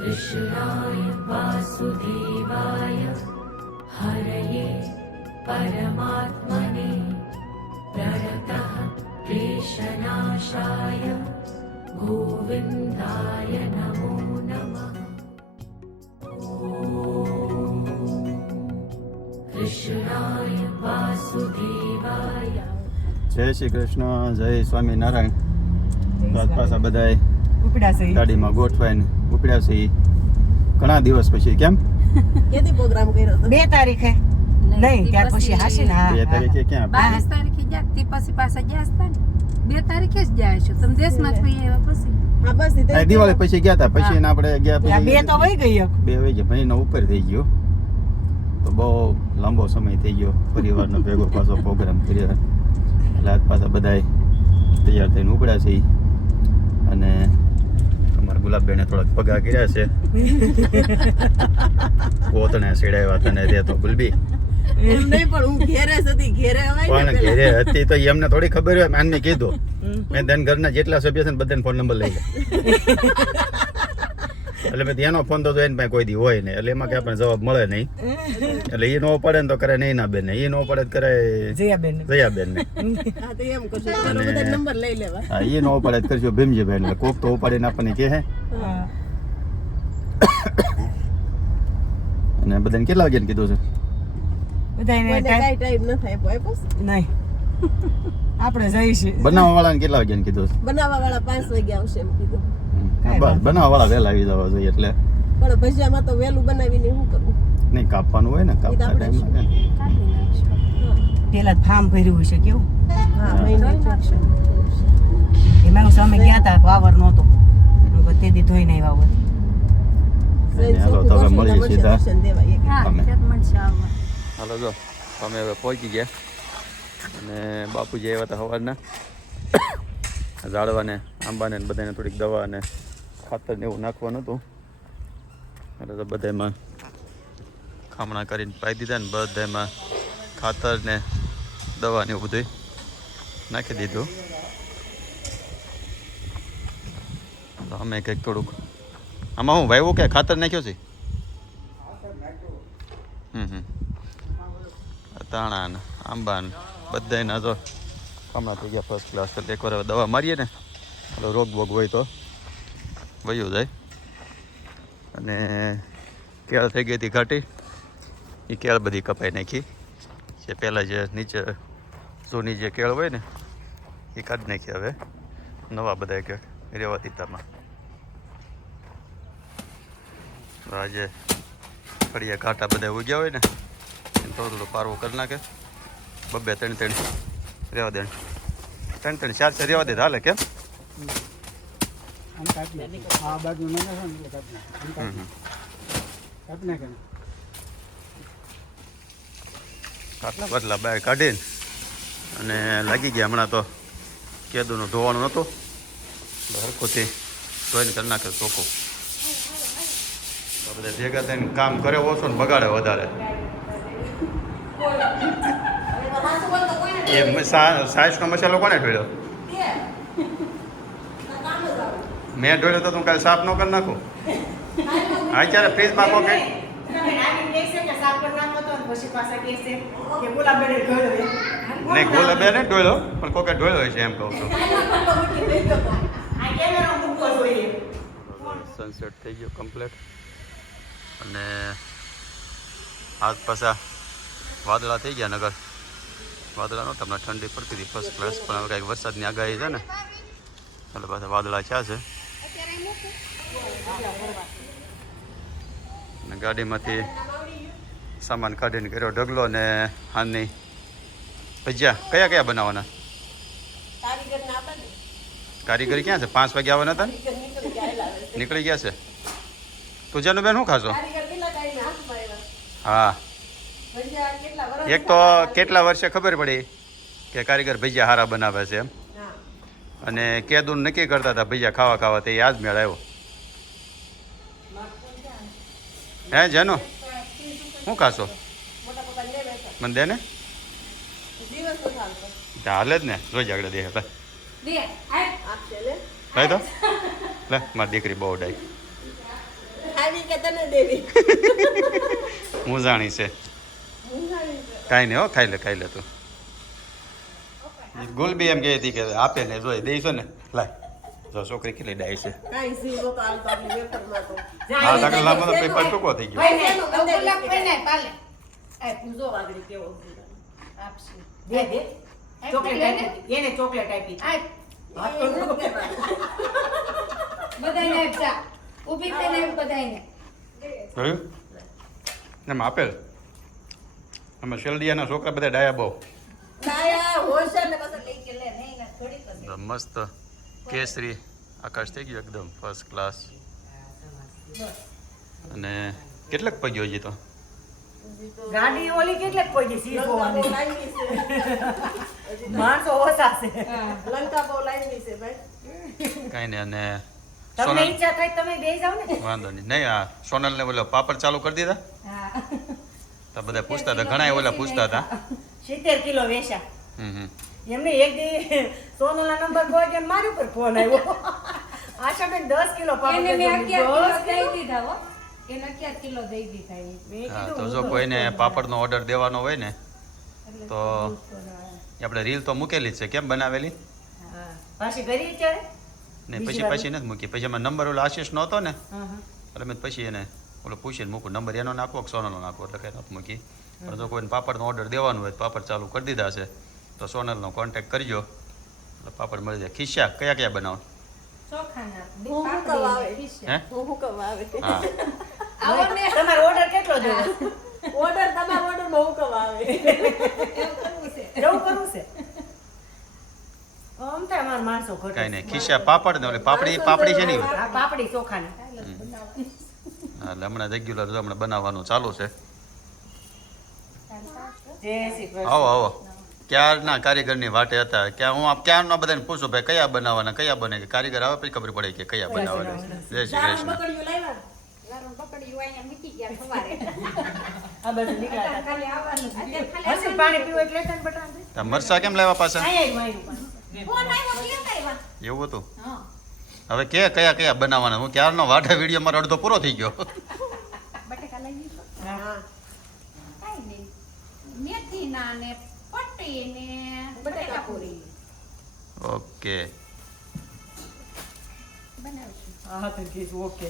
कृष्णाय वासुदेवाय हरये परमात्मने प्रणतः क्लेशनाशाय गोविन्दाय नमो नमः। कृष्णाय वासुदेवाय। जय श्री कृष्ण, जय સ્વામિનારાયણ। રાત પાછા બધાય ઉપડ્યા છે ગાડીમાં ગોઠવાઈને ઉપડ્યા છે ઘણા દિવસ પછી। કેમ કેદી પ્રોગ્રામ કર્યો તો? 2 તારીખે નહીં, ત્યાર પછી હાસી ને 2 તારીખે ક્યાં? 22 તારીખે ગયા તે પછી પાછા ગયા હતા ને 2 તારીખે જ ગયા છો તમે દેશમાં જ પછી આવ્યા પછી? હા બસ આ દિવાળી પછી ગયા હતા, પછી આપણે ગયા પછી 2 તો વહી ગઈ 2 વહી ગયા, મહિનો ઉપર થઈ ગયો તો બહુ લાંબો સમય થઈ ગયો પરિવારનો ભેગો પાછો પ્રોગ્રામ કર્યો એટલે આજ પાછા બધાય તૈયાર થઈને ઉપડ્યા છે અને અમારા ગુલાબબેને થોડાક પગા કર્યા છે પોતને સેડાવ્યા તને દે તો ગુલબી એમ નહીં પણ હું ઘેરે હતી, ઘેરે અવાય પણ ઘેરે હતી તો એમને થોડી ખબર હોય, આને કીધું મેં ધન ઘરના જેટલા સભ્ય છે ને બધાને ફોન નંબર લઈ લે એટલે મેં એનો ફોન તો એને પાસે કોઈ દી હોય નહીં એટલે એમાં કે આપણને જવાબ મળે નહીં એટલે એ નો પડે ને તો કરે નહીં ના બેન ને, એ નો પડે તો કરે જયાબેન ને હા તો એમ કરશું ચાલો બધા નંબર લઈ લેવા। હા એ નો પડે તો કરશું ભીમજીભાઈ એટલે કોક તો ઉપાડીને આપણને કહે હે હા અને બધાને કેટલા વાગ્યાને કીધું છે? બધાને કાઈ ટાઈમ ન થાય ભાઈ બસ નહીં આપણે જઈશું। બનાવવા વાળાને કેટલા વાગ્યાને કીધું છે? બનાવવા વાળા 5 વાગે આવશે એમ કીધું। બસ બનાવવા વાળા વહેલા આવી જવા જોઈએ એટલે પણ ભજીયામાં તો વહેલું બનાવીને શું કરવું? નહીં કાપવાનું હોય ને, કાપતા ટાઈમમાં પેલા ફાર્મ ભર્યું હશે કેવું? હા મહિનો એમાં અમે ગયા હતા વાવર નહોતો તે દી ધોઈને વાવર હાલો તો હવે મળીએ સીધા હા અમે ત્યારે મળશે આવવા। હાલો જો અમે હવે પહોંચી ગયા અને બાપુજી આવ્યા હતા સવારના ઝાડવાને આંબાને બધાને થોડીક દવા અને ખાતર ને એવું નાખવાનું હતું એટલે તો બધામાં ખામણા કરીને પાઈ દીધા ને બધામાં ખાતર ને દવા ને એવું બધું નાખી દીધું। તો અમે કંઈક થોડુંક આમાં હું વાવ્યું કે ખાતર નાખ્યો છે? તાણા ને આંબા ને બધાને તો હમણાં થઈ ગયા ફર્સ્ટ ક્લાસ એટલે એકવાર હવે દવા મારીએ ને એટલે રોગ બોગ હોય તો વયું જાય। અને કેળ થઈ ગઈ હતી ઘાટી, એ કેળ બધી કપાઈ નાખી જે પહેલાં જે નીચે જૂની જે કેળ હોય ને એ કાઢી નાખી, હવે નવા બધા કેળ રેવા દીધામાં। આજે ફળિયા ઘાટા બધા ઉગ્યા હોય ને એને થોડું થોડું પારવું કરી નાખે, 2-3 રેવા દે, 3-4 રેવા દે હાલે કેમ? કાટલા બાટલા બહાર કાઢીને અને લાગી ગયા હમણાં તો કેદુનું ધોવાનું નહોતું હરખુંથી ધોઈને કરી નાખે ચોખ્ખું। બધા ભેગા થઈને કામ કરે ઓછો ને બગાડે વધારે। એ સાઈઝનો મસાલો કોને ઢોળ્યો? મેં ઢોળ્યો તો તું કાલે સાફ ન કરી નાખું? અત્યારે ફ્રીજમાં કોકે નહીં ગુલાબે ને ઢોળ્યો પણ કોકે ઢોળ્યો છે એમ કહું છું। સનસેટ થઈ ગયો કમ્પ્લીટ અને આજ પાછા વાદળા થઈ ગયા નગર વાદળા નહોતા, હમણાં ઠંડી પડતી હતી ફર્સ્ટ ક્લાસ, પણ હવે કાંઈક વરસાદની આગાહી છે ને એટલે પાછા વાદળા છે અને ગાડીમાંથી સામાન કાઢીને કર્યો ઢગલો ને હાલની ભજીયા કયા કયા બનાવવાના? કારીગરી ક્યાં છે? 5 વાગે આવવાના હતા ને? નીકળી ગયા છે? તુજાનું બેન શું ખાશો? હા એક તો કેટલા વર્ષે ખબર પડી કે કારીગર ભજીયા સારા બનાવે છે એમ, અને કેદુન નક્કી કરતા હતા ભજીયા ખાવા ખાવા તે યાદ મેળ આવ્યો। હે જાનો શું ખાશો? મને દે ને હાલે જ ને, જોઈ આગળ દે ભાઈ તો લે મારી દીકરી બહુ ડાય કે તને દેવી હું જાણી છે કાંઈ નહીં હો ખાઈ લે તું ગુલબી એમ કહે હતી કે આપે ને જોઈ દઈશું ને લાય જો છોકરી કેટલી ડાય છે કાઈ સી નો તો આલતો આપણી વેફરમાં તો હા દાખલ લાંબો તો પેપર ટૂંકો થઈ ગયો પૂજો વાગડી કેવો દે ચોકલેટ આપી એને ચોકલેટ આપી બધાને આપજા ઊભી થઈને બધાને જોયું એમ આપેલ અમે શેલડિયાના છોકરા બધા ડાયા બહુ કાયા હોશે ને બસ લઈ કે લે નહીં ના થોડી તો તો મસ્ત કેસરી આકાશ થઈ ગયું એકદમ ફર્સ્ટ ક્લાસ અને કેટલાક પગ્યો હજી તો ગાડી ઓલી કેટલે પડી સીધો લાઈની છે માણસો ઓછા છે લંકા બહુ લાઈની છે ભાઈ કાંઈ નહીં અને તમને ઈચ્છા થાય તમે બેસી જાવ ને વાંધો નહીં આ સોનલને બોલો પાપડ ચાલુ કરી દીધા તો બધા પૂછતા હતા ઘણા ઓલા પૂછતા હતા 70 કિલો વેસા હમ એમને એક દી સોનલના નંબર ગયો મારી ઉપર ફોન આવ્યો આશાબેન 10 કિલો પાપડ એને મેં 11 કિલો દસ દઈ દીધા હો એને 11 કિલો દઈ દીધા હા તો જો કોઈને પાપડનો ઓર્ડર દેવાનો હોય ને તો આપણે રીલ તો મૂકેલી જ છે કેમ બનાવેલી પાછી કરી ચાલે ને પછી નથી મૂકી પછી એમાં નંબર ઓલો આશીષ નો હતો ને એટલે મેં પછી એને ઓલો પૂછીને મૂકું નંબર એનો નાખવો કે સોનલનો નાખવો એટલે કંઈ નથી મૂકી પણ જો કોઈને પાપડનો ઓર્ડર દેવાનો હોય પાપડ ચાલુ કરી દીધા છે તો સોનલનો કોન્ટેક્ટ કરજો એટલે પાપડ મળી જાય ખિસ્સા કયા કયા બનાવો ચોખાના હું કવ આવે હે હું કવ આવે હા આવો ને તમારો ઓર્ડર કેટલો જોવે ઓર્ડર તમારો ઓર્ડર બહુ કવ આવે એવું કરવું છે આમ તો અમાર માણસો ઘટે કાંઈ નહીં ખિસ્સા પાપડ ને ઓલી પાપડી છે ને આ પાપડી ચોખાની હા એટલે હમણાં રેગ્યુલર હમણાં બનાવવાનું ચાલુ છે જય શ્રી કૃષ્ણ આવો ક્યારના કારીગરની વાટે હતા ક્યાં હું ક્યારના બધાને પૂછું ભાઈ કયા બનાવવાના કયા બને કે કારીગર આવે પછી ખબર પડે કે કયા બનાવવાના જય શ્રી કૃષ્ણ બકડીયું લાવ્યા આ બધું નીકળ્યા ખાલી આવવાનું હસી પાણી પીવું એટલે તને બટાણ દે આ મરચા કેમ લાવ્યા પાછા અહીંયા એવું હતું હવે કયા કયા બનાવવાના હું ક્યારનો વાટે વિડીયો મારો અડધો પૂરો થઈ ગયો બટેકા લઈ લીધો હા કાઈ નહીં મેથી ના ને પટ્ટી ને બટેકા પૂરી ઓકે બનાવશું હા તો કીધું ઓકે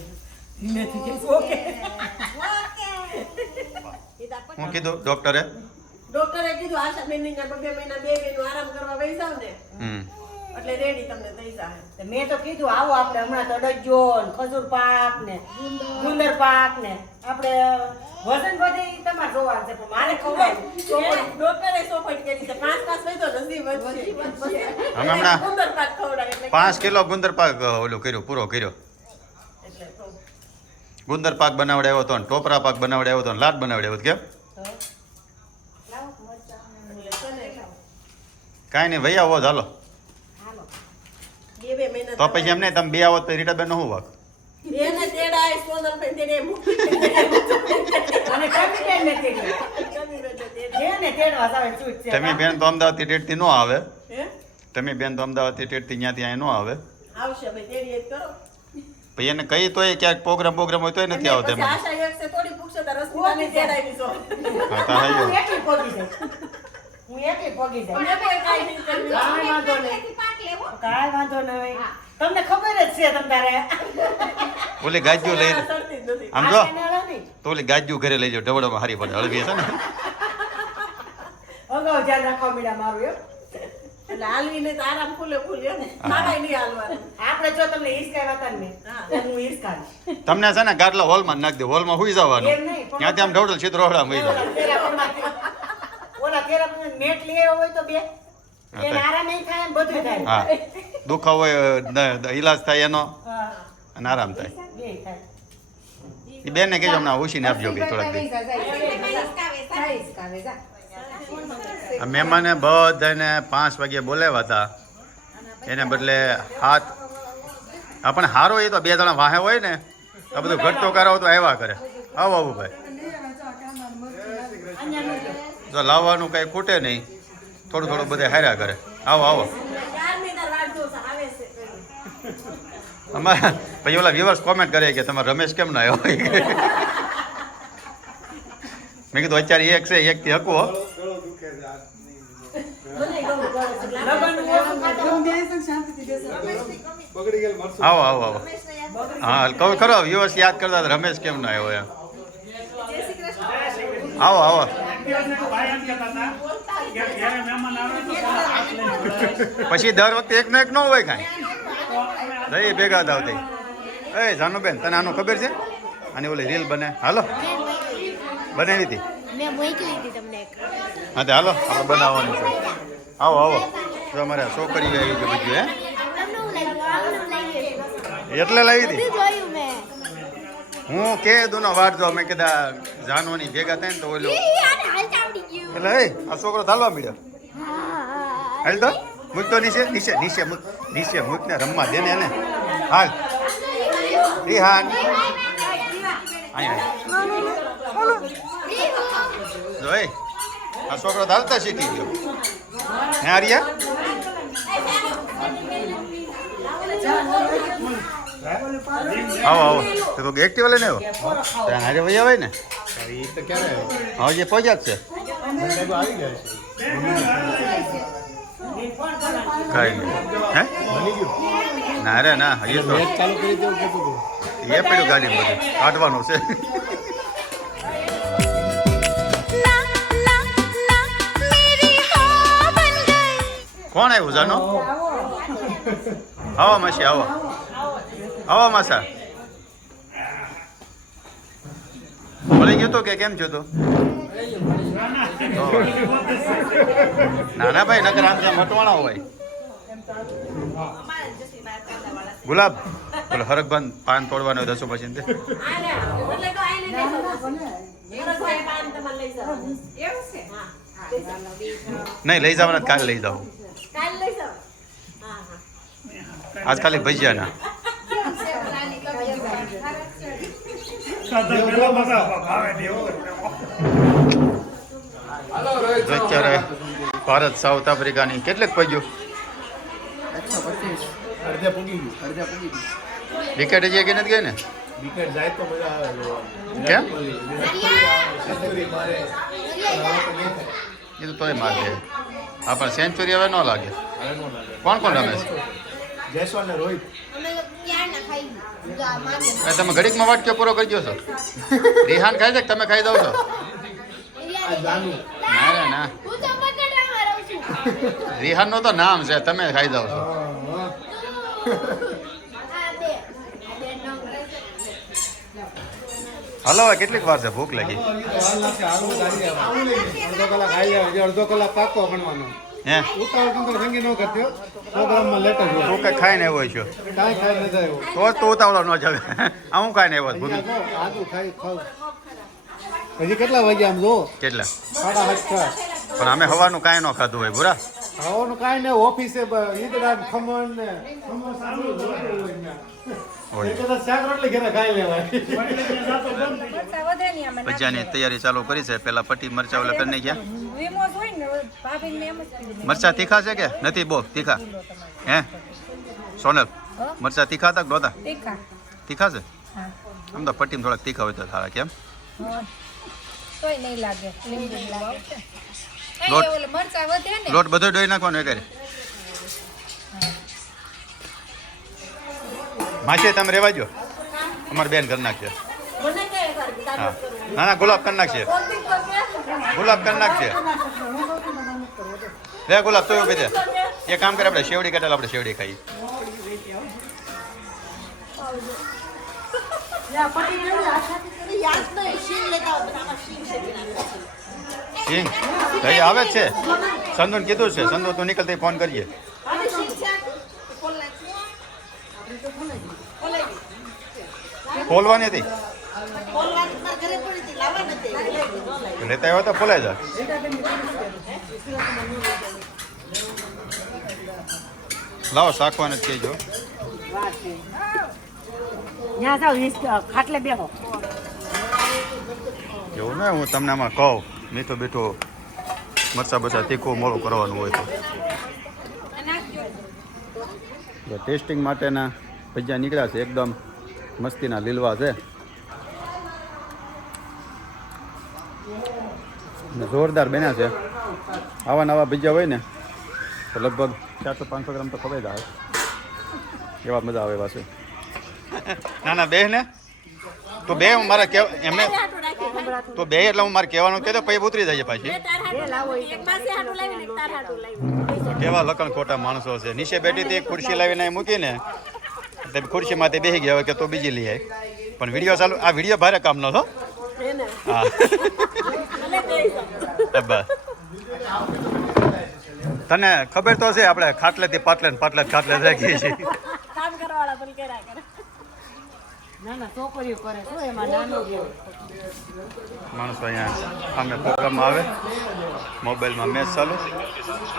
ધીમેથી કીધું ઓકે હું કીધું ડોક્ટરે ડોક્ટરે કીધું આશા બેન ને 2 મહિના 2 મહિનો આરામ કરવા બેસી જાવ ને એટલે રેડી તમને થઈ જાય તો મેં તો કીધું આવો આપણે હમણાં તો ડજો ને ખજૂર પાક ને ગુંદર પાક ને આપણે વજન વધે ઈ તમારે જોવાનું છે પણ મારે ખવડાવ્યું ડોક્ટરે સોફટ કરી છે 5 વૈદો નસીબ વધશે અમે હમણાં ગુંદર પાક ખવડાવે એટલે 5 કિલો ગુંદર પાક ઓલું કર્યો પૂરો કર્યો એટલે તો ગુંદર પાક બનાવડાવ્યો હતો ને ટોપરા પાક બનાવડાવ્યો હતો ને લાડ બનાવડાવ્યો હતો કેમ કાંઈ નહીં ભાઈ આવો હાલો 2 મહિના તો પછી એમને તમે બે આવો તો રીટાબેન નો શું વાક એને તેડાય સોનલ બેન તેને મૂકી અને કમી ને તેડી જેને તેડવા આવે ચૂટ છે તમે બેન તો અમદાવાદથી ટેટથી ન આવે હે તમે બેન તો અમદાવાદથી ટેટથી ત્યાંથી અહીં ન આવે આવશે ભાઈ તેડી જ કરો પછી એને કહી તોય ક્યાંક પ્રોગ્રામ હોય તોય નથી આવતા પછી એમ આશા એક છે થોડી પૂછશે તો રશ્મિતાને તેડાવી છો હા તો હાલો. હું એકલી પોગી જાય હું એકલી પોગી જાય મને કોઈ કાઈ નહીં કર્યું કાંઈ વાંધો નહીં પાક લેવો કાંઈ વાંધો નહીં તમને ખબર જ છે તમ તારે ઓલી ગાજ્યું લઈ સરતી જ નથી આમ જો આને નહીં તો ઓલી ગાજ્યું ઘરે લઈ જાઓ ઢવડામાં હારી પડે હળવી છે ને અગાઉ ધ્યાન રાખવા મીડા મારું એમ એટલે હાલવી નહીં તો આરામ ફૂલે ફૂલ એમ મારાય નહીં હાલવાનું આપણે જો તમને હિસકાવ્યા હતા ને હા. તો હું હિસકાવીશ તમને છે ને ગાટલા હોલમાં નાખ દે હોલમાં હુઈ જવાનું એમ નહીં, પણ- ત્યાંથી આમ ઢવડલ સીધો રોહડામાં વહી જાવ ઓલા કેરા નેટ લઈ આવ્યો હોય તો બે હા, એને આરામ નહીં થાય ને બધું થાય હા દુખાવો હોય ઈલાજ થાય એનો હા અને આરામ થાય બે થાય એ બેનને કહેજો હમણાં ઉછીને આપજો કે થોડાક દી આ મહેમાને બધાને 5 વાગ્યે બોલાવ્યા હતા એને બદલે હાથ આપણે હારો એ તો 2 જણા વાહે હોય ને આ બધું ઘટતો કરાવો તો આવ્યા કરે આવો આવો ભાઈ જો લાવવાનું કઈ ખૂટે નહીં થોડું થોડું બધા હાર્યા કરે આવો આવો 4 મહિના રાત જોશે આવે છે અમારા પછી ઓલા વ્યુઅર્સ કોમેન્ટ કરે કે તમારે રમેશ કેમ ના આવ્યો મેં કીધું અત્યારે એક છે એકથી હકવો આવો આવો આવો હા કહું ખરો વ્યુઅર્સ યાદ કરતા હતા, રમેશ કેમ ના આવ્યો એમ. આવો આવો પછી દર વખતે એક નો એક ન હોય કાંઈ દહીં ભેગા આવતી. એ જાનુબેન તને આનું ખબર છે? આની ઓલી રીલ બને હાલો બનાવી હતી મેં મોકલી હતી તમને એક. હા તે હાલો આપણે બનાવવાનું છે. આવો આવો જો અમારે છોકરી આવી છે બીજું હે તમને હું લાગ્યું એટલે લાવી હતી જોયું મેં. હું કે દોનો વાર જો મેં કીધા જાનવાની ભેગા થાય ને તો ઓલો આને હાલ આવડી ગયું. એટલે એ આ છોકરો ચાલવા મળ્યો હાલ તો મૂક તો નીચે નીચે નીચે મૂક નીચે મૂક ને રમવા દે ને એને હાલ રિહાન અહીંયા જો એ આ છોકરો ચાલતા શીખી ગયો હે આર્યા આવો આવો તો તો એક્ટિવા લઈને આવ્યો ત્યાં હારે ભાઈ આવે ને હા જે પહોંચ્યા જ છે કઈ હે ના રે ના હજી તો એ પડ્યું ગાડી બધું કાઢવાનું છે કોણ આવ્યું જાનો આવો માસી આવો આવો માસા બોલી ગયો તો કે કેમ છો તો નાના ભાઈ નકર આમ ત્યાં મટવાણા હોય ગુલાબ બોલો હરકભાન પાન તોડવાનો દસો પછી તે નહીં લઈ જવાના કાલે લઈ જાઓ આજ ખાલી ભજીયાના અત્યારે ભારત સાઉથ આફ્રિકાની કેટલેક પગ્યું વિકેટ હજી કે નથી ગઈ ને કેમ એ તો તોય માર દે આ પણ સેન્ચુરી હવે ન લાગે કોણ કોણ રમે છે જયસ્વાલ ને રોહિત અમે ક્યાં ના ખાઈ એ તમે ઘડીકમાં વાટક્યો પૂરો કરી દો છો રિહાન ખાય છે કે તમે ખાઈ દો છો ના ના ના હું તો પકડવામાં રહું છું. રિહાનનું તો નામ છે તમે ખાઈ દો છો આ બે હલો હવે કેટલીક વાર છે ભૂખ લાગી અડધો કલાક આવી જાય અડધો કલાક પાકો ભણવાનો હે ઉતાવળ તો સંગી ન કરતો પ્રોગ્રામમાં લેટ જ હોય તું કઈ ખાઈને આવ્યો છો કાંઈ ખાઈ ન જાય તો જ તો ઉતાવળો ન જાવે આ હું ખાઈને આવ્યો છું ભૂમિ આદુ ખાઈ ખાવ હજી કેટલા વાગ્યા આમ જો કેટલા 7:30 પણ અમે હવાનું કાંઈ ન ખાધું હોય બુરા ખાવાનું કાંઈ ને ઓફિસે ઈદડા ખમણ ને હોય શાક રોટલી ઘરે ખાઈ લેવાય ભજીયાની તૈયારી ચાલુ કરી છે પેલા પટ્ટી મરચા ઓલા કરી નાખ્યા મરચા તીખા છે કે નથી બહુ તીખા હે સોનલ મરચા તીખા હતા કે નહોતા તીખા છે આમ તો પટ્ટીમાં થોડાક તીખા હોય તો સારા કેમ લોટ બધો ડોઈ નાખવાનો એ કરે માસી તમે રેવા જો અમારી બેન કરી નાખશે હા ના ના ગુલાબ કરી નાખશે ગુલાબ કરી નાખશે રે ગુલાબ તો એવું કહી દે એ કામ કરે આપણે શેવડી કાઢેલ આપણે શેવડી ખાઈએ સિંગ ભાઈ આવે જ છે સંદુન કીધું છે સંદુ તું નીકળતી ફોન કરીએ ખોલવાની હતી લેતા આવ્યા તો ખોલાઈ જાય લાવો શાકવાને જ કહેજો ત્યાં જાવ ખાટલે બેહો એવું ને હું તમને આમાં કહું મીઠું બીઠું મરચાં બરચાં તીખું મોડું કરવાનું હોય તો ટેસ્ટિંગ માટેના ભજીયા નીકળ્યા છે એકદમ મસ્તીના લીલવા છે અને જોરદાર બન્યા છે. આવા નવા ભજીયા હોય ને તો લગભગ 400-500 ગ્રામ તો ખવાઈ જાય એવા મજા આવે એવા છે. ના ના બે ને તો બે મારા એમને તો બે એટલે હું મારે કહેવાનું કહેતો પછી ઉતરી જાય પાછી. કેવા લખણ ખોટા માણસો છે. નીચે બેઠી હતી ખુરશી લાવીને મૂકીને ખુરશીમાંથી બેસી ગયા કે તો બીજી લઈ આવી પણ વિડીયો ચાલુ આ વિડીયો ભારે કામનો છો. હા બસ તને ખબર તો છે આપણે ખાટલેથી પાટલે ખાટલે રાખીએ છીએ. ના ના છોકરીઓ કરે શું એમાં નાનું જેવું. માણસો અહીંયા સામે પ્રોગ્રામમાં આવે મોબાઈલમાં મેચ ચાલુ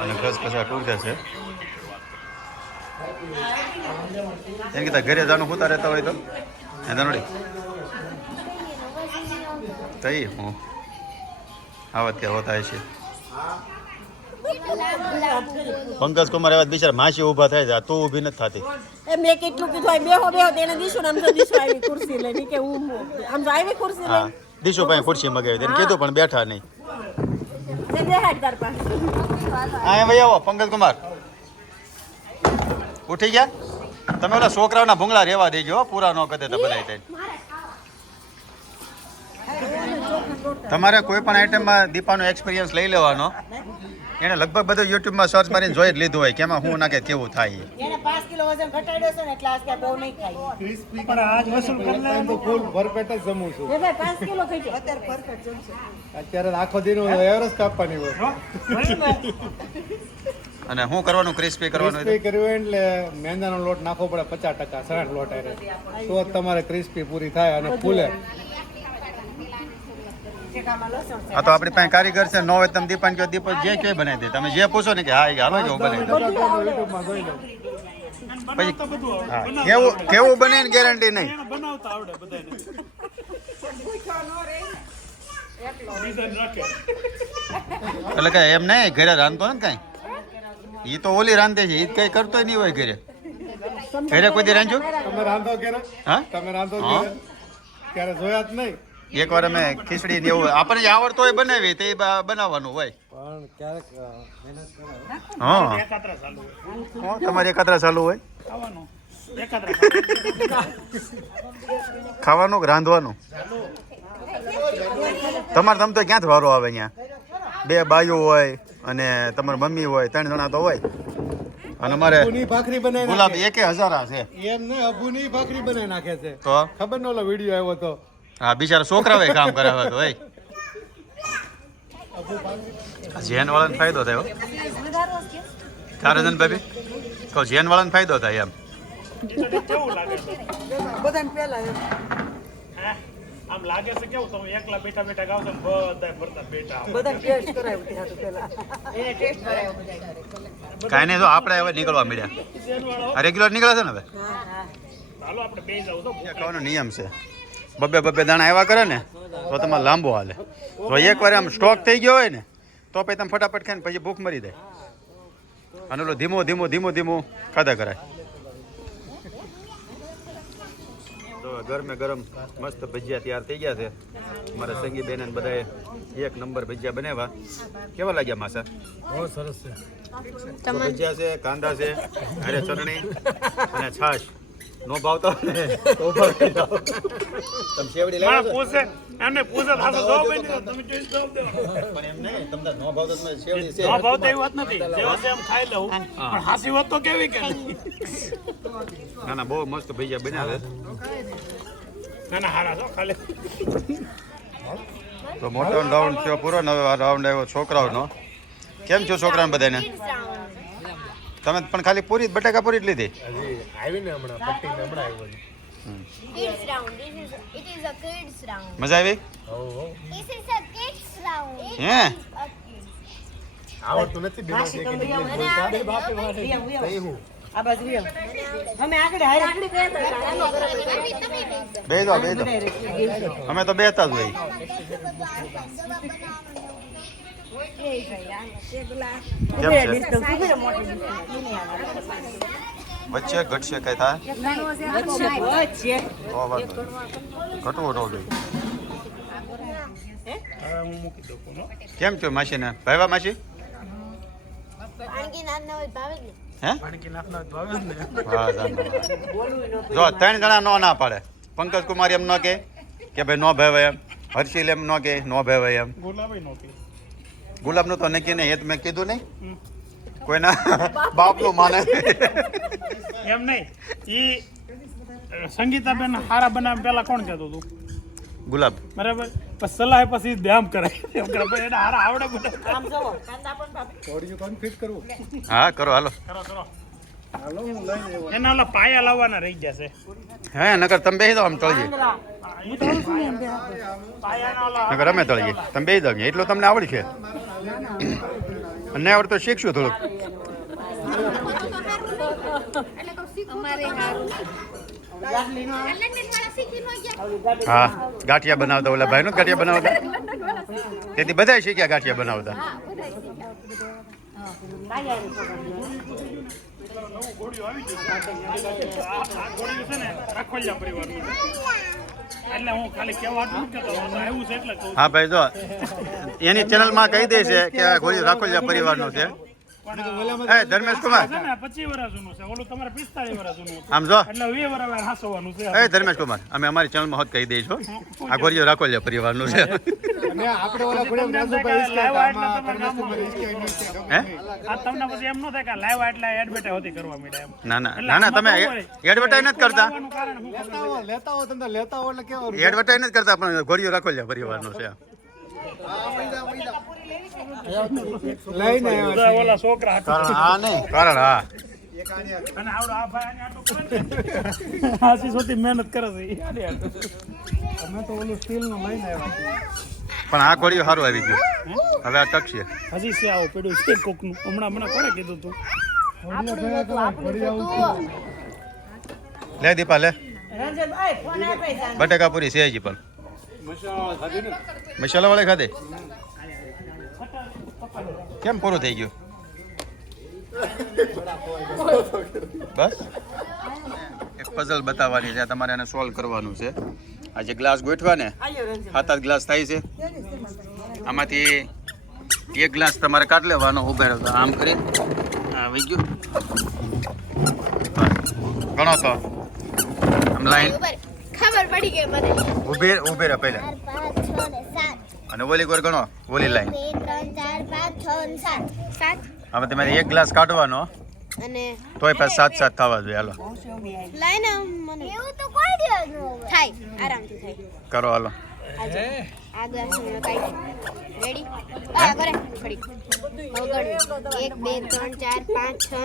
અને ઘસઘસાટ ઉઠે છે. એમ કીધા ઘરે જાનું હોતા રહેતા હોય તો એ ધનોડી તઈ હું આવત ત્યાં હોતા છે. પંકજ કુમાર એવા બિચારા માસી ઊભા થાય છે તું ઊભી નથી થતી. મેં કેટલું કીધું બેહો તેને દીશું આમ તો દીશું આવી ખુરશી લઈને કે હું આમ તો આવી ખુરશી હા દીશુ પાસે ખુરશી મગાવી તેને કીધું પણ બેઠા નહીં. હા ભાઈ આવો પંકજ કુમાર ઉઠી ગયા તમે ઓલા છોકરાઓના ભૂંગળા રહેવા દેજો પૂરા ન કરે તો બધા થાય. તમારે કોઈ પણ આઈટમમાં દીપાનો એક્સપિરિયન્સ લઈ લેવાનો. એને લગભગ બધું યુટ્યુબમાં સર્ચ મારીને જોઈ જ લીધું હોય કે એમાં હું નાખે કેવું થાય. એને 5 કિલો વજન ઘટાડ્યો છે ને એટલે આજ બહુ નહીં ખાય. ક્રિસ્પી પણ આજ વસૂલ કરલા તો ફૂલ ભરપેટ જ જમું છું. 5 કિલો થઈ ગયો અત્યારે પરફેક્ટ જમશે. અત્યારે આખો દિન એવરેજ કાપવાની હોય. અને શું કરવાનું ક્રિસ્પી કરવાનું ક્રિસ્પી કર્યું એટલે મેંદાનો લોટ નાખવો પડે 50% સરાટ લોટ આવે તો જ તમારે ક્રિસ્પી પૂરી થાય અને ફૂલે. આ તો આપણી પાસે કારીગર છે નો હોય તમે દીપાન કહો દીપક જે કે બનાવી દે તમે જે પૂછો ને કે હા હાલો જો બનાવી દો યુટ્યુબમાં જોઈ લો. પછી હા કેવું બને ને ગેરંટી નહીં. એટલે કે એમ નહીં ઘરે રાંધતો ને કઈ એ તો ઓલી રાંધે છે એ કઈ કરતો નહીં હોય ઘરે કોઈ દી રાંધ્યું તમે રાંધો કે હા તમે રાંધો ક્યારે જોયા જ નહીં. એકવાર અમે ખીચડી ને એવું આપણને આવડતો હોય બનાવી તે બનાવવાનું હોય પણ ક્યારેક હા તમારે એકાત્રા ચાલુ હોય ખાવાનું કે રાંધવાનું તમારે તમ તો ક્યાંથી વારો આવે અહીંયા 2 બાયું હોય અને તમારી મમ્મી હોય 3 જણા તો હોય અને અમારે અબુની ભાખરી બનાવી ગુલાબ 1000 છે એમ ને અબુની ભાખરી બનાવી નાખે છે તો ખબર ન ઓલો વિડીયો આવ્યો તો હા બિચારા છોકરાઓ કામ કરાવે તો હોય જેન વાળાને ફાયદો થયો તારજન ભાભી કહો જેન વાળાને ફાયદો થાય એમ બધાને પહેલા આમ લાગે છે કેવું તમે એકલા બેઠા બેઠા ગાવ છો બધા ફરતા બેઠા બધાને ટેસ્ટ કરાવ્યું ત્યાં પહેલા એને ટેસ્ટ કરાયો બધા. કાંઈ નહીં તો આપણે હવે નીકળવા મળ્યા રેગ્યુલર નીકળે છે ને હવે હાલો આપણે બે જાવ તો કહેવાનો નિયમ છે બબે દાણા આવ્યા કરે ને તો તમારે લાંબો હાલે તો એકવાર આમ સ્ટોક થઈ ગયો હોય ને તો પછી તમે ફટાફટ ખાઈને પછી ભૂખ મરી જાય અને ઓલો ધીમો ખાધા કરાય. તો ગરમે ગરમ મસ્ત ભજીયા તૈયાર થઈ ગયા છે મારા સંગી બેન બધાએ 1 નંબર ભજીયા બનાવ્યા. કેવા લાગ્યા માસા? બહુ સરસ છે. તો ભજીયા છે કાંદા છે અરે ચટણી અને છાશ નો ભાવતો ને તો ભાવી જાઓ. તમે શેવડી માં લાવ્યા છો? પૂછે એમને પૂછે થાતો જવાબ નહીં તમે ચોઈસ જવાબ દેવો પણ એમ નહીં તમને નો ભાવતો તમે શેવડી છે આ ભાવ તો એવી વાત નથી જેવા છે એમ ખાઈ લઉં પણ હાસી વાત તો કેવી કે ના ના બહુ મસ્ત ભજીયા બન્યા છે. ના ના હારા છો ખાલી તો મોટો રાઉન્ડ થયો પૂરો ને હવે આ રાઉન્ડ આવ્યો છોકરાઓનો. કેમ છો છોકરાને બધાને? તમે પણ ખાલી પૂરી જ બટાકા પૂરી જ લીધી? હજી આવીને હમણાં પટ્ટીને હમણાં આવ્યો છે. Kids round. It is a kids round. મજા આવી? This is a kids round. હે આવડતું નથી બીજું જે કે તમે બોલતા આવો. હું આ બાજુ રહ્યો. અમે આગળ હારી બેહી જાઓ અમે તો બેહતા જ હોય. કેમ છે? વચ્ચે ઘટશે કઈ થાય એક ગણવો છે આખો ભાઈ. વચ્ચે તો વાત ઘટવું તો જોઈએ હવે હું મૂકી દઉં ફોન, હો. કેમ છો માસીને ભાઈવા માસી પાણી નાના હોય ભાવે જ નહીં. હે પાણી નાખના ભાવે જ ને. હા જાણો. જો 3 જણા નો ના પાડે પંકજ કુમાર એમ ન કે ભાઈ નો ભાવે એમ હર્ષિલ એમ ન કે નો ભાવે એમ ગુલાબે નહોતી. ગુલાબનું તો નક્કી નહીં એ તો મેં કીધું નહીં કોઈના બાપનું માને એમ નહીં ઈ સંગીતાબેન હારા બનાવ પેલા કોણ કહેતું હતું ગુલાબ બરાબર પછી સલાહ પછી ધ્યાન કરાય એમ કરે ભાઈ એને હારા આવડે બધા આમ જોવો કાંદા પણ ભાભી થોડી કોણ ફિટ કરવું હા કરો હાલો કરો કરો હાલો હું લઈ લેવો એના ઓલા પાયા લાવવાના રહી જશે હે નકર તમે બેસી દો આમ તળીએ પાયાના ઓલા નકર અમે તળીએ તમે બેસી દો એટલું તમને આવડે છે અને આવડે તો શીખશું થોડુંક અમારે હારું. હા ગાંઠિયા બનાવતા ઓલા ભાઈ નું ગાંઠિયા બનાવતા તેથી બધા શીખ્યા ગાંઠિયા બનાવતા ગોળીઓ આવી જશે આ ગોળીઓ છે ને રાખોલિયા પરિવારનું છે. એટલે હું ખાલી કહેવા જ નથી કહેતો આવ્યું છે એટલે કહું હા ભાઈ જો એની ચેનલમાં કહી દે છે કે આ ગોળી રાખોલિયા પરિવારનો છે હે ધર્મેશ કુમાર છે ને 25 વર્ષ જૂનું છે ઓલું તમારે 45 વર્ષ જૂનું છે. આમ જો એટલે 20 વર્ષ હવે હાસવાનું છે હે ધર્મેશ કુમાર અમે અમારી ચેનલમાં હોત કહી દઈશું આ ગોળીઓ રાખોલિયા પરિવારનું છે અને આપણે ઓલા ઘોડે રાજુભાઈ ઇસ્કા ગામમાં પરમેશ્વરભાઈ ઇસ્કા હે આ તમને પછી એમ ન થાય કે લાઈવ એટલે એડવર્ટાઈઝ હોતી કરવા માંડ્યા એમ ના ના ના ના તમે એડવર્ટાઈઝ નથી કરતા આવવાનું કારણ શું ખબર? લેતા હો તમને લેતા હો એટલે કેવું એડવર્ટાઈઝ નથી કરતા પણ ગોળીઓ રાખોલિયા પરિવારનો છે લઈને બધા ઓલા છોકરા હાટુ. હા નહીં કારણ હા અને આવડો આ ભાઈ આને આટલું કરે ને. હાસી સોટી મહેનત કરે છે ઈ આડે આડે. અમે તો ઓલું સ્ટીલ નું લઈને આવ્યા પણ આ ગોળીઓ સારું આવી ગયું હવે આ ટકશે હજી છે આવો પડ્યું છે કોકનું હમણાં મને કોણે કીધું તું લે દીપા લે રંજનભાઈ ફોન આપે છે બટેકા પૂરી છે હજી પણ મસાલા વાળા ખાધે કેમ પૂરું થઈ ગયું બસ એક પઝલ બતાવવાની છે તમારે એને સોલ્વ કરવાનું છે આ જે ગ્લાસ ગોઠવા ને આયો રંજન 7 ગ્લાસ થાય છે આમાંથી એક ગ્લાસ તમારે કાઢ લેવાનો ઉભેરો આમ કરી આવી ગયું ગણો તો આમ લાઈન ખબર પડી ગઈ મને ઉભે રહે પહેલા 4 5 6 ને 7 અને ઓલી કોર ગણો ઓલી લાઈન 2 3 4 5 6 ને 7 હવે તમારે એક ગ્લાસ કાઢવાનો અને તોય પાછ 7 થવા જોઈએ હાલો લાઈન મને એવું તો કોઈ દિવસ ન હોય થાય આરામથી થાય કરો હાલો આજે આ ગ્લાસ મે કાઈ રેડી આ કરે ફડી હવે 1 2 3 4 5 6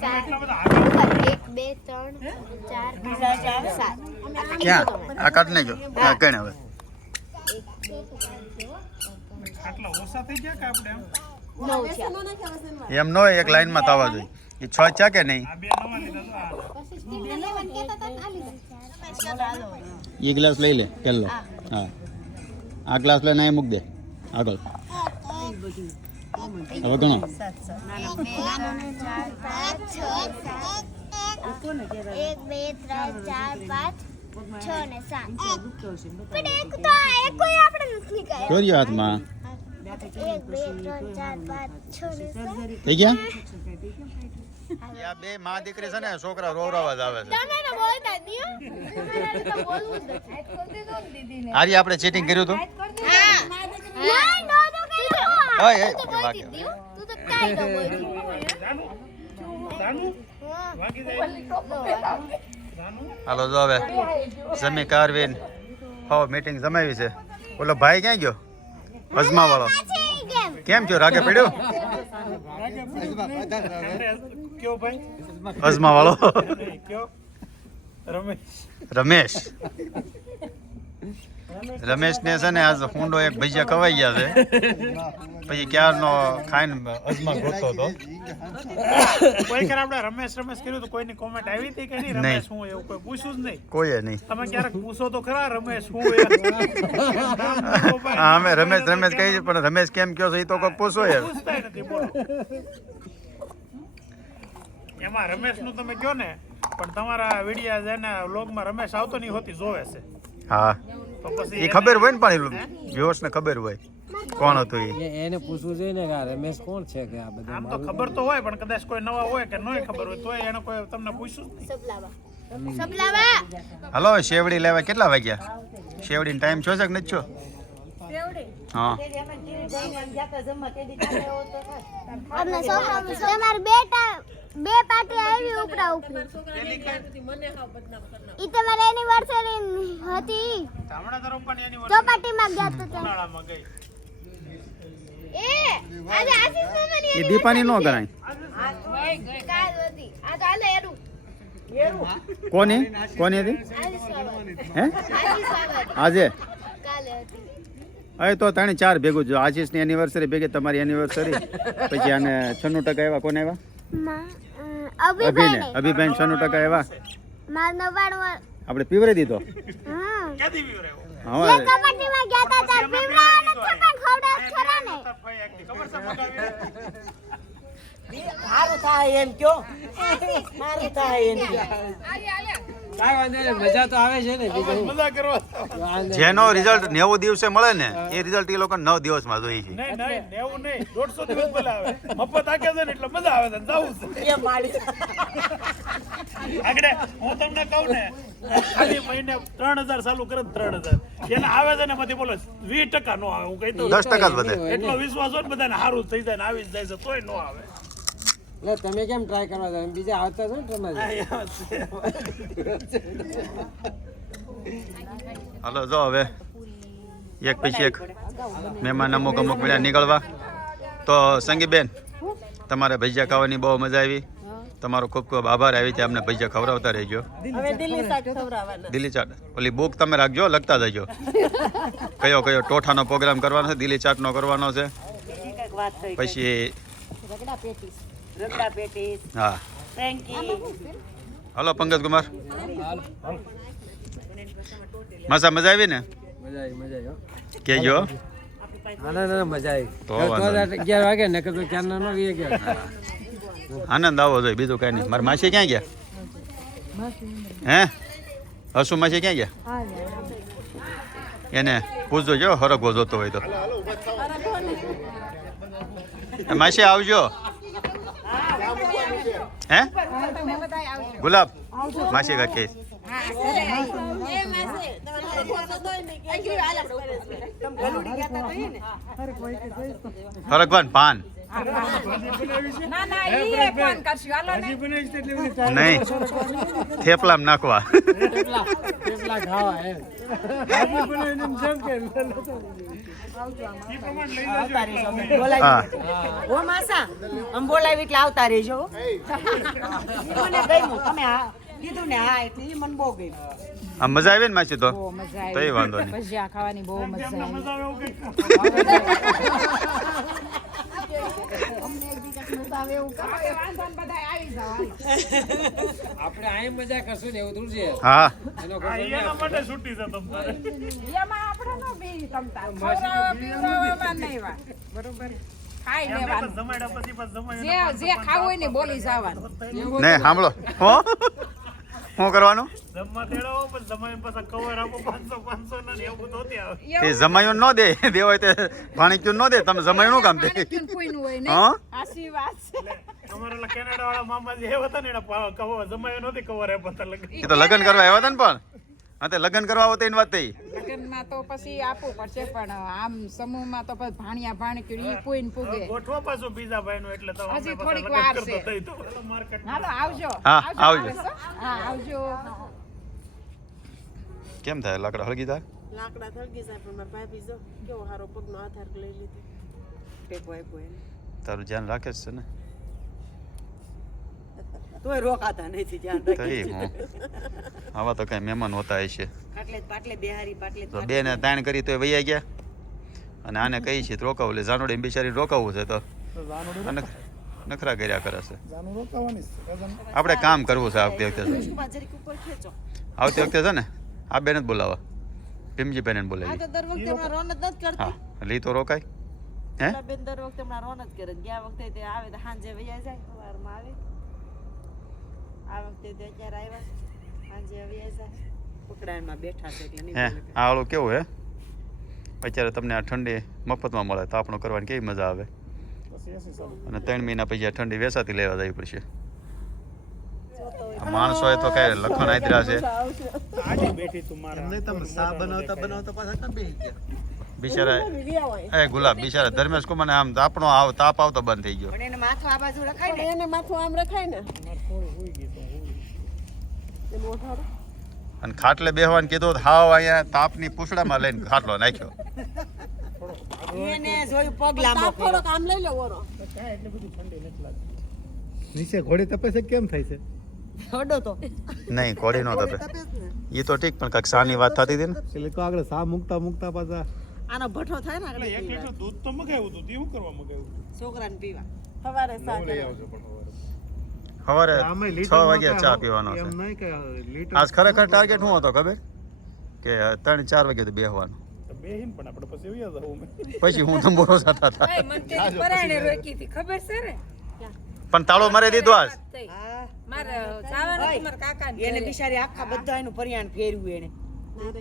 7 1 2 3 4 7 ક્યાં આ કાઢ નાખજો હા કઈ હવે આટલા ઓછા થઈ ગયા કે આપણે એમ? 9 છે એમ ન હોય એક લાઈનમાં થવા જોઈએ એ 6 છે કે નહીં આ બે નવા લીધા તો એ ગ્લાસ લઈ લે પહેલો હા આ ગ્લાસ લઈને અહીં મૂક દે આગળ હવે ગણો 1 2 3 4 5 6 ને 7 પણ એક તો એક કોઈ આપણે નથી કર્યો ચોર્યો હાથમાં 1 2 3 4 5 6 ને 7 થઈ ગયા આ બે માં દીકરી છે ને છોકરા રોવરાવા જ આવે છે તમે તો બોલતા જ નહીં તમારે તો બોલવું જ નથી આરી આપણે ચીટિંગ કર્યું હતું હા ના નો તો કર્યો ઓય તું તો બોલતી જ નહીં, તું તો કાઈ ન બોલતી વાગી જાય હાલો જો હવે જમી કારવીન હો મીટિંગ જમાવી છે ઓલો ભાઈ ક્યાં ગયો અજમા વાળો કેમ થયો રાગે પડ્યો કયો ભાઈ અજમા વાળો કયો રમેશ રમેશને છે ને આજ હુંડો એક ભજીયા ખવાઈ ગયા છે પછી ક્યારનો ખાઈને અજમા ગોતતો હતો કોઈ ખરા આપણે રમેશ કર્યું તો કોઈની કોમેન્ટ આવી હતી કે નહીં રમેશ હું એવું કોઈ પૂછ્યું જ નહીં કોઈએ નહીં તમે ક્યારેક પૂછો તો ખરા રમેશ હું હા અમે રમેશ કહી છે પણ રમેશ કેમ કયો છે એ તો કોઈ પૂછો યાર પૂછતા નથી બોલો એમાં રમેશનું તમે કહો ને પણ તમારા વિડીયા છે ને વ્લોગમાં રમેશ આવતો નહીં હોતી જોવે છે હા તો પછી એ ખબર હોય ને પણ વ્યુઅર્સ ને ખબર હોય કોણ હતું એ એને પૂછવું જોઈએ ને કે આ રમેશ કોણ છે કે આ બધા આમ તો ખબર તો હોય પણ કદાચ કોઈ નવા હોય કે નોય ખબર હોય તોય એને કોઈ તમને પૂછ્યું જ નહીં સબલાવા હલો શેવડી લેવા કેટલા વાગ્યા શેવડીનો ટાઈમ છો છે કે નથી છો હા અમને સોફા તમાર બે પાર્ટી આવી ઉપરા ઉપરી ઈ તમારી એનિવર્સરી હતી હમણાં તારો પણ એની ચોપાટીમાં ગયા તો ત્યાં ઉનાળામાં ગઈ એ આજે આશીષ મામાની એ દીપાની નો ગણાય કાલ હતી આ તો આલે એરું કોની કોની હતી હે આજે કાલે હતી હવે તો 3-4 ભેગું જો આશીષની એનિવર્સરી ભેગી તમારી એનિવર્સરી પછી આને 96% આવ્યા કોને આવ્યા અભિભાઈ 96% આવ્યા માર 99 આપણે પીવરે દીધો હા ક્યાંથી પીવરાયો હવે ચોપાટીમાં ગયા તા તાર પીવડાવવાનો છે પણ ખવડાવ ખરા ને ખબર છે મગાવી મારું થાય એમ કયો મારું થાય એમ કયો કાંઈ વાંધો નહીં મજા તો આવે છે ને બીજું મજા કરવા જેનો રિઝલ્ટ 90 દિવસે મળે ને એ રિઝલ્ટ એ લોકો 9 દિવસમાં જોઈએ છે નહીં નહીં 90 નહીં 150 દિવસ પહેલા આવે મફત આકે છે ને એટલે મજા આવે છે જાવું છે એ મારી આગળ હું તમને કહું ને ખાલી મહિને 3000 ચાલુ કરે 3000 એને આવે છે ને એમાંથી બોલો 20% નો આવે હું કહી દઉં 10% જ વધે એટલો વિશ્વાસ હોય ને બધાને સારું થઈ જાય ને આવી જ જાય છે તોય નો આવે એટલે તમે કેમ ટ્રાય કરવા જાવ બીજા આવતા છો ને તમે હાલો જો હવે એક પછી એક મહેમાન અમુક મળ્યા નીકળવા તો સંગીબેન તમારે ભજીયા ખાવાની બહુ મજા આવી તમારો ખૂબ ખૂબ આભાર આવી ત્યાં અમને ભજીયા ખવડાવતા રહેજો હવે દિલ્હી શાક ખવડાવવાના દિલ્હી ચાટ ઓલી બુક તમે રાખજો લખતા જજો કયો કયો ટોઠાનો પ્રોગ્રામ કરવાનો છે દિલ્હી ચાટનો કરવાનો છે એક વાત થઈ પછી રગડા પેટીસ હા ફ્રેન્કી હલો પંકજ કુમાર મજા આવી ને મજા આવી હો કેજો ના મજા આવી તો વાંધો નહીં. 11 વાગે ને કે તો ક્યારના નો વી ગયા આનંદ આવવો જોઈએ બીજું કઈ નહીં મારા માસી ક્યાં ગયા હે હસુ માસી ક્યાં ગયા એને પૂછજો જો હરગવો જોતો હોય તો એ માસી આવજો હે ગુલાબ માસી કા કેસ હરગવાન પાન નહીં થેપલામ નાખવા કેટલા ખાવા એમ હા ઓ માસા આમ બોલાવી એટલે આવતા રહેજો હો. મને ગમ્યું તમે હા કીધું ને હા એટલે ઈ મને બહુ ગમ્યું આ મજા આવી ને માસી તો તો એ વાંધો નહીં ભજીયા ખાવાની બહુ મજા આવી મજા આવે એવું કંઈક આપણે આય મજા કરશું ને એવું થોડું છે હા એનો હા, એના માટે છૂટી છે તમારે ખાઈ જમાડ્યા પછી પાછું જમાડ્યું જે ખાવું હોય ને બોલી જવાનું ને સાંભળો હો શું કરવાનું જમવા તેડાવો પછી જમાઈને પાછા કવર આપો 500 500 ના ને એવું બધું હોતી આવે એ જમાયું ન દે દેવાય તે ભાણીક્યું ન દે તમે જમાયું નું કામ દે કોઈનું હોય ને હા આશીર્વાદ અમારા ઓલા કેનેડા વાળા મામાજી એવા હતા ને એને કવર જમાયો નથી કવર આપ્યા હતા લગન એ તો લગ્ન કરવા આવ્યા હતા ને પણ હા તે લગ્ન કરવા આવો તો એની વાત થઈ લગ્નમાં તો પછી આપવું પડશે પણ આમ સમૂહમાં તો પછી ભાણિયા ભાણક્યું ઈ કોઈને પૂગે ગોઠવો પાછું બીજા ભાઈ નું એટલે તો અમે હજી પાછા થોડીક લગન વાર કરતો છે. થઈ તો માર્કેટ હા તો આવજો હા, આવજો. હા આવજો કેમ થાય લાકડા હળગી થાય લાકડા થળગી જાય પણ મારા ભાભી જો કેવો હારો પગનો આધાર લઈ લીધો ટેકો આપ્યો એને તારું ધ્યાન રાખે જ છે ને તોય રોકાતા નથી ધ્યાન તો રાખી એ હું આવા તો કઈ મહેમાન હોતા હશે પાટલે પાટલે બેહારી પાટલે તો બે ને તાણ કરી તો વૈયા ગયા અને આને કહી છે તો રોકાવું લે જાનોડે બિચારી રોકાવું છે તો આ નખરા કર્યા કરે છે આપણે કામ કરવું છે આવતી વખતે જરીક ઉપર ખેંચો આવતી વખતે છે ને આ બેન જ બોલાવા ભીમજી બેન બોલાવી તો દર વખતે હમણાં રોન જ નથી કરતી હા એટલે ઈ તો રોકાય હે બેન દર વખતે હમણાં રોન જ કરે ગયા વખતે તે આવે તો સાંજે વૈયા જાય સવારમાં આવે આ વખતે તો અત્યારે આવ્યા આજે આવી પકડાણમાં બેઠા છે એટલે હે આ ઓલું કેવું હે અત્યારે તમને આ ઠંડી મફતમાં મળે તો આપણું કરવાની કેવી મજા આવે અને 3 મહિના પછી આ ઠંડી વેસાતી લેવા જવી પડશે માણસો એ તો કઈ લખણ આદરા છે આજે બેઠી તું મારા એમને તમે સા બનાવતા બનાવતા પાછા કાં બેસી ગયા બિચારા એ ગુલાબ બિચારા ધર્મેશ કુમાર આમ આપણો તાપ આવતો બંધ થઈ ગયો પણ એને માથું આ બાજુ રખાય ને એને માથું આમ રખાય ને અને ખાટલે બેહવાનું કીધું તો હાવ અહીંયા તાપની પૂછડામાં લઈને ખાટલો નાખ્યો એને જોયું પગ લાંબો કર્યો. થોડોક આમ લઈ લો ઓરો નીચે ઘોડી તપે છે કેમ થાય છે થોડો તો નહીં કોડી નો તપે એ તો ઠીક પણ કક્ષાની વાત થતી હતી ને એટલે તો આગળ સા મૂકતા મૂકતા પાછા આનો ભઠ્ઠો થાય ને એટલે 1 લીટર દૂધ તો મગાવ્યું હતું તે શું કરવા મગાવ્યું છોકરાને પીવા સવારે સાત લઈ આવજો પણ સવારે આમાં 6 વાગ્યા ચા પીવાનો છે એમ નહીં કે લીટર આજ ખરેખર ટાર્ગેટ શું હતો ખબર કે 3-4 વાગે તો બેહવાનું તો બેહીન પણ આપણે પછી વ્યા જાવ મેં પછી હું તો બોરો સાતા હતા ભાઈ મને તેની પરાણે રોકી હતી ખબર છે ને પણ તાળો મારી દીધો આજ હા મારે જવાનું હતું મારા કાકાને એને ઘરે. બિચારી આખા બધા એનું પરિયાણ ફેરવ્યું એને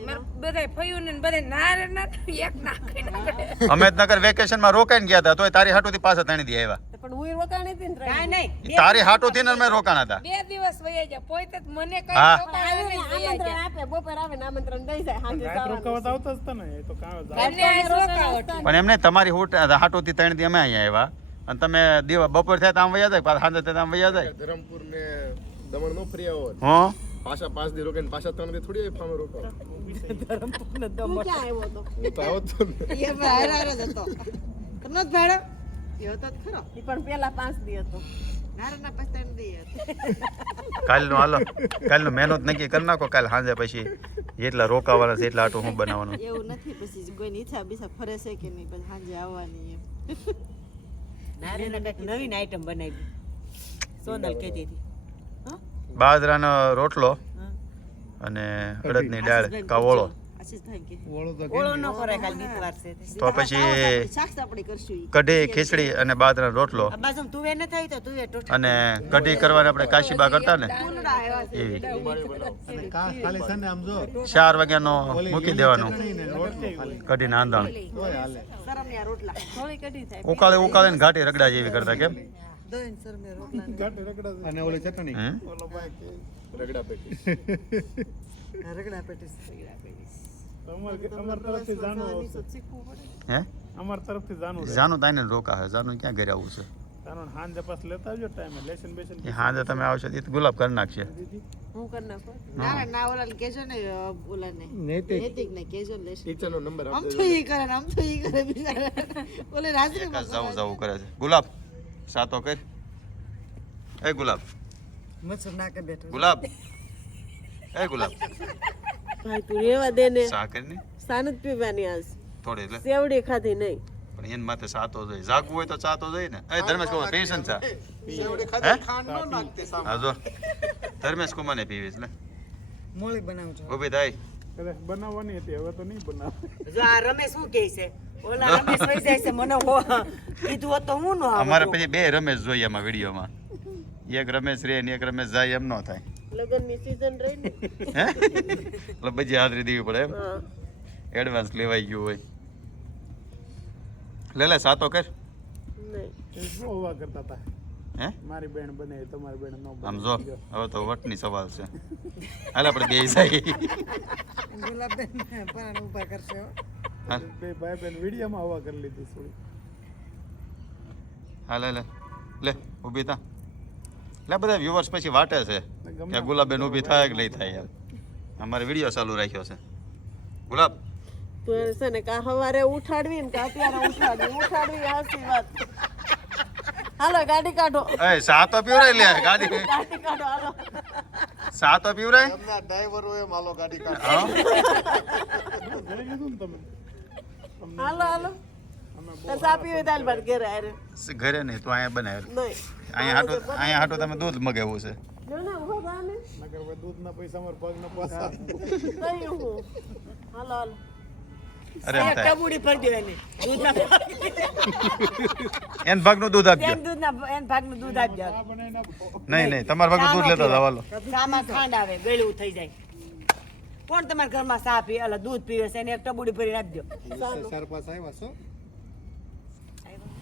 મારે બધાય ફયું ને બધાય નારે ના એક નાખી નાખે. અમે જ નગર વેકેશન માં રોકાઈને ગયા હતા તોય તારી હાટુથી પાછા તણી દી આવ્યા પણ હું રોકાણી હતી ને કાંઈ નહીં ઈ તારી હાટોથી ને મેં રોકાણા હતા 2 દિવસ વયા ગયા પોતે જ મને કઈ હા. રોકાણા નહીં, વયા આમંત્રણ ગયા. આપે બપોર આવે ને આમંત્રણ દઈ જાય સાંજે રાત જવાનું. રોકાવત આવતા જ હતા ને એ તો કાં બંને આજ રોકાવટ. પણ એમને તમારી હાટોથી તણી દી અમે અહીંયા આવ્યા અને તમે બપોર થાય તો આમ વયા જાય પાછા સાંજે થાય તો આમ વયા જાય ધરમપુર ને દમણ નો ફરી આવો હો પાછા 5 દી રોકાઈને પાછા 3 દી થોડી ફામે રોકાવ તું ક્યાં આવ્યો હતો હું તો આવો જ તો ને. એ ભાઈ હારે જ હતો તનો જ ભાડો એ હતો જ ખરો ઈ પણ પેલા 5 દી હતો નારના પસ્તાન દે હતો કાલનો હાલો કાલનો મહેનત નક્કી કરી નાખો કાલ સાંજે પછી જેટલા રોકાવાના છે એટલા આટો હું બનાવવાનું એવું નથી પછી કોઈની ઈચ્છા બીજા ફરે છે કે નહીં પછી સાંજે આવવાની એમ નારેના કંઈક નવીન આઈટમ બનાવી સોનલ કહેતી હતી બાજરાનો રોટલો અને અડદની દાળ કાવોળો આશીષભાઈ કે ઓળો તો ઓળો ન કરાય કાલ બીતવાર છે તો પછી શાક સાપડી કરશું ઈ. કઢી ખીચડી અને બાજરાનો રોટલો આ બાજુમાં તુવેર ન થાય તો તુવેર ટોટલ અને કઢી કરવાની આપણે કાશીબા કરતા ને ફૂલડા આવ્યા છે એવી અને ખાલી છે ને આમ જો 4 વાગ્યાનો મૂકી દેવાનું ચટણી ને રોટલી ખાલી કઢીને આંધણ તોય હાલે સરમિયા રોટલા થોડી કઢી થાય ઉકાળે ને ઘાટી રગડા જેવી કરતા કેમ દહીં સરમિયા રોટલા અને ઓલી ચટણી હમ? રગડા પેટી રગડા પેટીસ અમાર તરફથી જાણવું આવશે હે અમાર તરફથી જાણવું છે જાનું તાઈને રોકા હે જાનું ક્યાં ઘરે આવું છે કારણ હાંજે પાસ લેતા આવજો ટાઈમે લેશન બેશન એ હાજે તમે આવશો એ તો ગુલાબ કરી નાખશે હું કરી નાખું ના ના ઓલા કેજો ને ઓલા ને નૈતિક નૈતિક ને કેજો ને લેશે ટીચર નો નંબર આમ તો ઈ કરે ને આમ તો ઈ કરે બિચારા ઓલે રાજરી જવું કરે છે ગુલાબ સાતો કર એ ગુલાબ મચ્છર નાકે બેઠો ગુલાબ એ ગુલાબ ભાઈ તું રેવા દે ને સા કરી ને સાન જ પીવાની આજ થોડી એટલે સેવડી ખાધી નહીં પણ એન માથે સાતો જોઈએ જાગવું હોય તો ચાતો જોઈએ ને એ ધર્મેશ કુમાર પીવીશ ને ચા હે હા જો ધર્મેશ કુમાર ને પીવીશ ને મોળી બનાવજો ઉભી થાય કદાચ બનાવવાની હતી હવે તો નહીં બનાવ જો આ રમેશ શું કહે છે ઓલા રમેશ વઈ જાય છે મને કીધું હોત તો હું ન આવું અમારે પછી 2 રમેશ જોઈએ આમાં વિડીયોમાં એક રમેશ રે ને એક રમેશ જાય એમ ન થાય લગનની સીઝન રહી ને હે એટલે બધી હાજરી દેવી પડે એમ હા એડવાન્સ લેવાઈ ગયું હોય લે સાતો કર નહીં એ શું હવા કરતા હતા હે મારી બેન બને તમારી બેન ન બને આમ જો હવે તો વટની સવાલ છે હાલ આપણે બે જાય ગુલાબબેન પાણ ઊભા કરશે હો. હાલ બે ભાઈ બેન વિડીયોમાં હવા કરી લીધી થોડી હાલ લે લે ઊભી થા લે બધા વ્યુઅર્સ પછી વાટે છે કે ગુલાબેન ઊભી થાય કે નહીં થાય યાર અમારે વિડીયો ચાલુ રાખ્યો છે ગુલાબ તું એને છે ને કા સવારે ઉઠાડવી ને કા અત્યારે ઉઠાડવી હાચી વાત હાલો ગાડી કાઢો એ સાતો પીવરાય લે ગાડી ગાડી કાઢો હાલો સાતો પીવરાય એમના ડ્રાઈવર હોય માલો ગાડી કાઢ હા જોઈ લીધું ને તમે હાલો હાલો તો ચા પીવી દાલ ભાત ઘરે આરે ઘરે નહીં તો અહીંયા બનાવે નહીં અહીંયા હાટો તમે દૂધ મગાવ્યું છે જો ને ઉભો થા ને નકર દૂધના પૈસા મારા પગના પાછા કઈ હું હાલો હાલો અરે એમ થાય ટબુડી ભરી દો એને દૂધના એન ભાગનું દૂધ આપજો એન ભાગનું દૂધ આપજો નહીં તમારા ભાગનું દૂધ લેતા જાવ હાલો ચામાં ખાંડ આવે ગળ્યું થઈ જાય કોણ તમારા ઘરમાં ચા પીવે એટલે દૂધ પીવે છે એને એક ટબુડી ભરીને આપજો ચાર પાંચ આવ્યા છો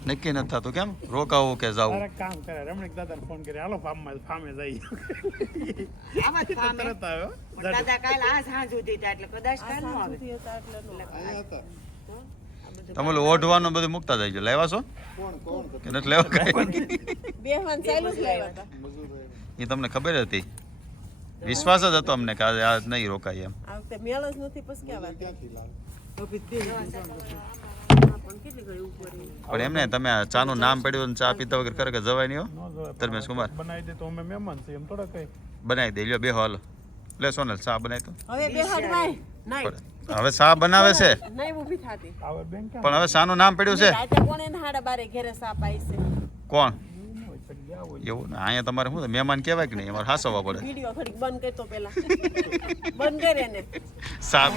નક્કી નથી થતું કેમ રોકાવું કે જાવું અરે કામ કરે રમણીક દાદાને ફોન કરી હાલો ફામે જઈએ આમાં જ ફામે. તરત આવ્યો પણ દાદા કાલ આ સાંજ સુધી હતા એટલે કદાચ કાલ નો આવે તમે ઓલું ઓઢવાનું બધું મૂકતા જાય લેવા છો કે નથી લેવા કાંઈ? બેહવાન ચાલુ જ લાવ્યા હતા એ તમને ખબર હતી વિશ્વાસ જ હતો અમને કે આ નહીં રોકાય એમ આ વખતે મેળ જ નથી પછી ક્યાં વાત પણ કેટલી ઘડી ઉપર પણ એમને તમે આ ચાનું નામ પડ્યું ને ચા પીતા વગર ખરેખર જવાય નહીં હો ધર્મેશ કુમાર બનાવી દે તો અમે મહેમાન છીએ એમ થોડા કઈ બનાવી દે લ્યો બેહો હાલો લે સોનલ ચા બનાવી તો હવે બેહાડવાય નહીં હવે ચા બનાવે છે નહીં ઊભી થાતી આવે બેંક પણ હવે ચાનું નામ પડ્યું છે રાતે કોણ એને હાડા બારે ઘેરે સાપ આવી છે કોણ એવું ને અહીંયા તમારે શું મહેમાન કહેવાય કે નહીં અમારે હાસવવા પડે વિડીયો ઘડીક બંધ કરતો પેલા બંધ કરે ને સાપ